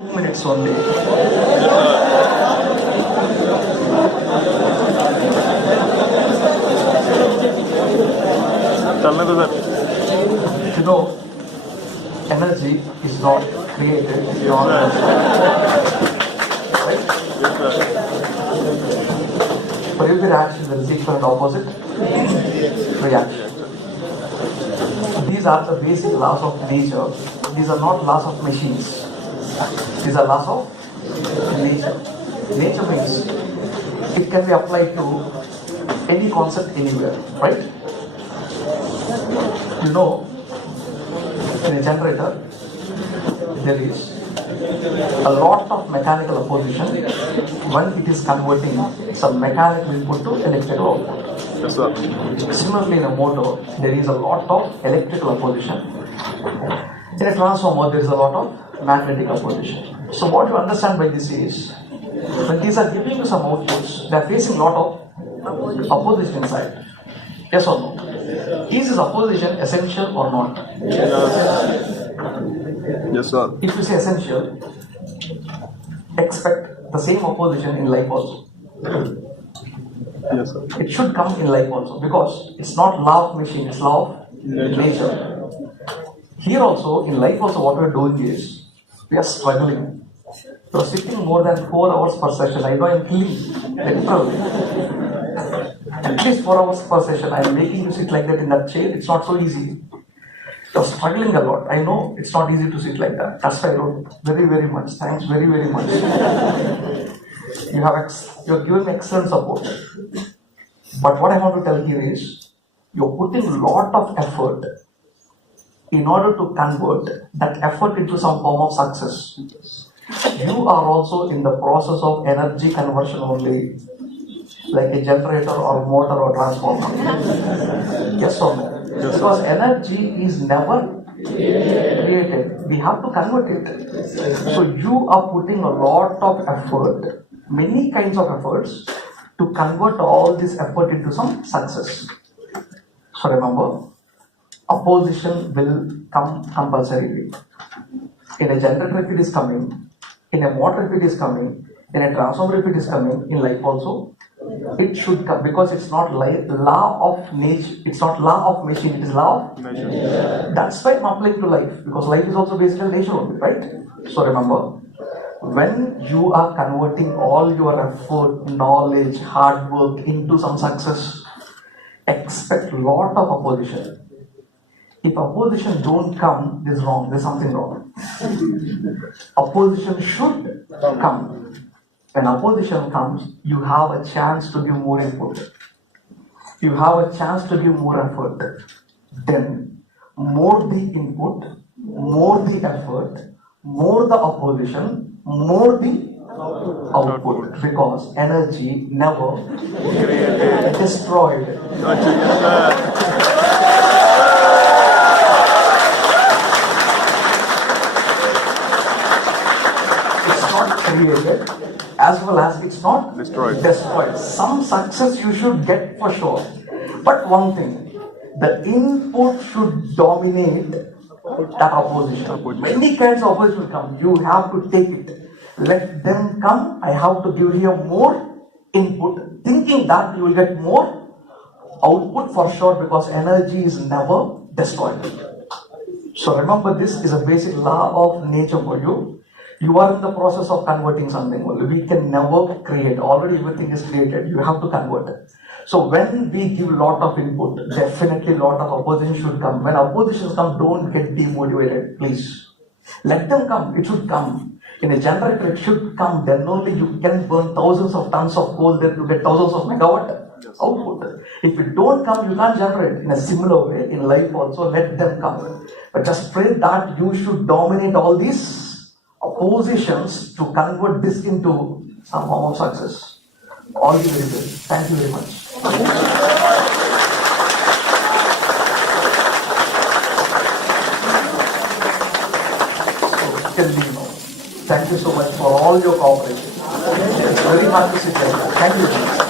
2 minutes only. You know, energy is not created, it's not right? For every reaction, there is equal and opposite reaction. These are the basic laws of nature. These are not laws of machines. These are laws of nature. Nature means it can be applied to any concept anywhere, right? You know, in a generator, there is a lot of mechanical opposition when it is converting some mechanical input to electrical output. Yes, sir. Similarly, in a motor, there is a lot of electrical opposition. In a transformer, there is a lot of magnetic opposition. So what you understand by this is, when these are giving you some outputs, they are facing a lot of opposition inside. Yes or no? Is this opposition essential or not? Yes. Yes, sir. If you say essential, expect the same opposition in life also. Yes, sir. It should come in life also, because it's not law of machine, it's law of nature. Here also, in life also, what we are doing is, we are struggling. We are sitting more than 4 hours per session. I know I am killing, literally. At least 4 hours per session. I am making you sit like that in that chair. It's not so easy. You are struggling a lot. I know it's not easy to sit like that. That's why I wrote very, very much. Thanks very, very much. You have given excellent support. But what I want to tell here is, you're putting a lot of effort in order to convert that effort into some form of success. You are also in the process of energy conversion only, like a generator or motor or transformer. Yes or no? Yes, because energy is never created. We have to convert it. So you are putting a lot of effort, many kinds of efforts, to convert all this effort into some success. So remember, opposition will come compulsorily. In a generator if it is coming, in a motor if it is coming, in a transformer if it is coming, in life also, it should come, because it's not law of nature, it's not law of machine, it is law of nature. That's why I'm applying to life, because life is also basically nature only, right? So remember, when you are converting all your effort, knowledge, hard work into some success, expect a lot of opposition. If opposition don't come, there's wrong, there's something wrong. Opposition should come. When opposition comes, you have a chance to give more input. You have a chance to give more effort. Then, more the input, more the effort, more the opposition, more the output. Because energy never destroyed. Created, as well as it's not destroyed. Some success you should get for sure. But one thing, the input should dominate that opposition. Many kinds of opposition will come. You have to take it. Let them come. I have to give you more input, thinking that you will get more output for sure, because energy is never destroyed. So remember, this is a basic law of nature for you. You are in the process of converting something. We can never create. Already everything is created. You have to convert it. So when we give a lot of input, definitely a lot of opposition should come. When oppositions come, don't get demotivated, please. Let them come. It should come. In a generator, it should come. Then only you can burn thousands of tons of coal there to get thousands of megawatt output. If it don't come, you can't generate. In a similar way, in life also, let them come. But just pray that you should dominate all these oppositions to convert this into some form of success. All the very best. Thank you very much. So, tell me now. Thank you so much for all your cooperation. It's very hard to sit here. Thank you.